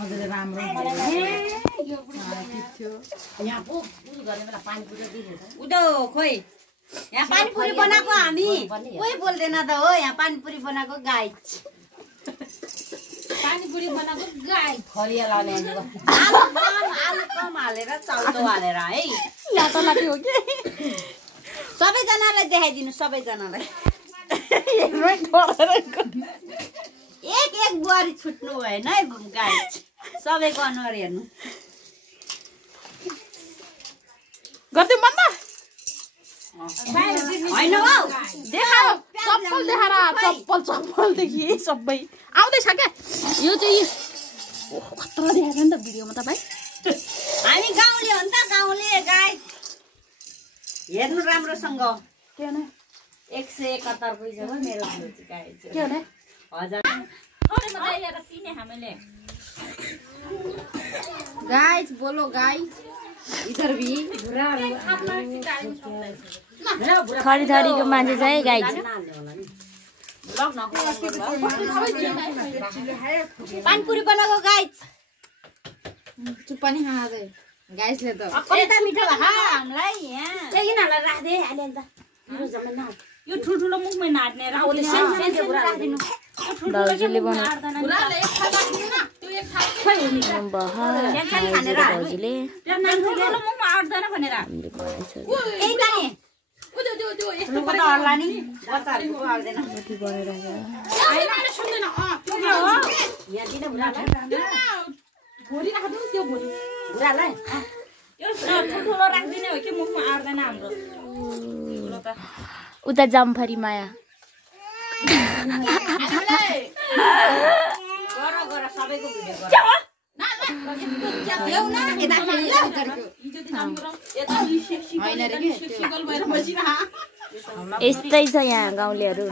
मजाले राम्रो यहाँ पो पुरी गर्ने बेला पानी पुरी दिइरहेछ उडो खोइ यहाँ पानीपुरी बनाएको हामी कोही बोल्दैन त हो यहाँ पानीपुरी बनाएको गाई पानीपुरी बनाएको गाई खरिया लाउने आलु कम हालेर चाउचाउ हालेर है लाटी हो कि सबैजनालाई देखाइदिनु सबैजनालाई एक एक बुहारी छुट्नु भएन है गाई सबैको अनुहार हेर्नु गर्दै मन होइन हौ देखाऊ चप्पल देखाएर चप्पलदेखि सबै आउँदैछ क्या यो चाहिँ खतरा देखाएको नि त भिडियोमा तपाईँ हामी गाउँले हो नि त गाउँले गाई हेर्नु राम्रोसँग के हो 171 पैसा हो मेरो गाई के हो 1000 गाइस बोलो गाइस इधर भी थरी थरीको मान्छे चाहिँ गाई पानीपुरी बनाएको गाई चुप्पा नि खाँदै गाइसले त कता मिठो भा हामीलाई यहाँ यिनीहरूलाई राख्दै हाले नि त मेरो जम्मै न यो ठुल्ठुलो मुखमै नाट्ने राख्दिनु भाउजूले बनाउनु भाउजूले मुखमा आट्दैन भनेर यही त नि ठुलोको त अड्ला नि बच्चाहरूको आउँदैन कति बनाइरहेको यहाँ दिने बुढालाई यो ठुल्ठुलो राख्दिने हो कि मुखमा आट्दैन हाम्रो उता जम्फरी माया गर सबैको भिडियो यस्तै छ यहाँ गाउँलेहरू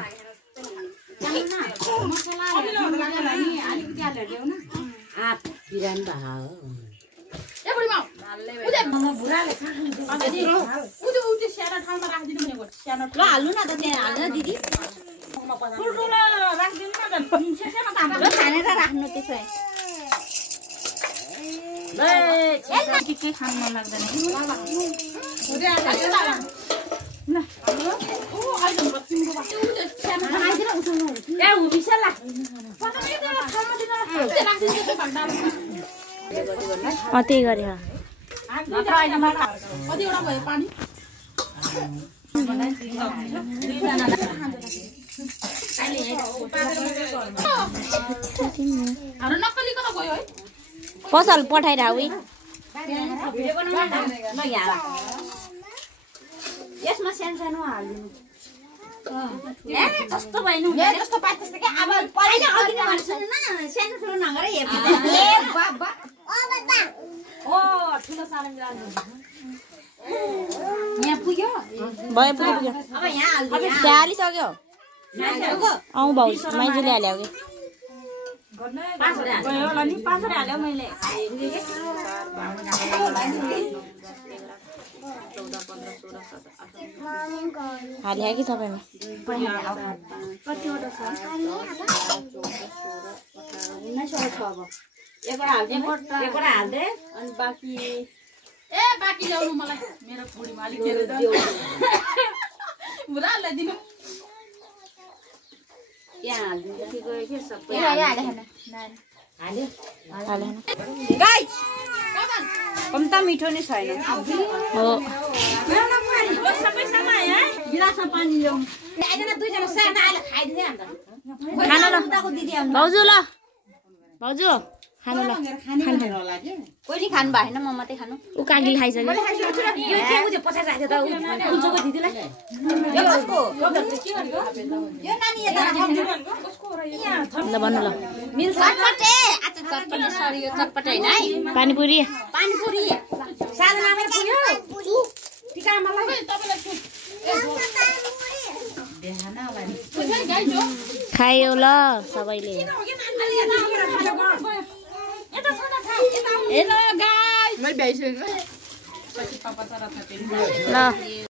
बिरामी भा ल हाल्नु न त त्यहाँ हाल्नु दिदी ठुल्ठुलो राख्दिनु न त छानेर राख्नु त्यसो खानु मन लाग्दैन त्यही गरे कतिवटा भयो पानी नक्कलीकन गयो है पसल पठाइरह यसमा सानो सानो हालिदिनु कस्तो भएन जस्तो पाए त्यस्तो क्या अब पहिला अघि नै भन्छु न सानो ठुलो नगरे ओ ठुलो सानो मिलाउनु यहाँ पुग्यो भयो पुग्यो अब यहाँ हाल्दिनु त्यहाँ हालिसक्यो आउँ भाउजू माइजूले हाल्यो कि 500 होला नि 500 हाल्यो मैले हाल्यो कि सबैमा कतिवटा छ 1906 अब एकवटा हाल्दे अनि बाँकी बाँकी ल्याउनु मलाई मेरो बुढीमा अलिक बुढालाई दिनु यहाँ हाल्दिनु कि गयो के सबै गाइस कम्ता मिठो नै छैन हो सबैसँग यहाँ गिलासमा पानी ल्याउँ एकजना दुईजना साना आले खाइदिने अन्त खानु ल उताको दिदी आउनु भाउजू ल भाउजू खानु ल कोही खानु भएन म मात्रै खानु ऊ काकीले खाइसक्यो यो के उजे पछाडि राख्यो त कुचोको दिदीलाई यो कसको यो नानी यता ल भन्नु ल मिल्छ चटपटे अच्छा चटपटे सरी यो चटपटे हैन है पानीपुरी पानीपुरी सानो नामै पुग्यो टिका मलाई खायो ल सबैले हेलो गाइस ल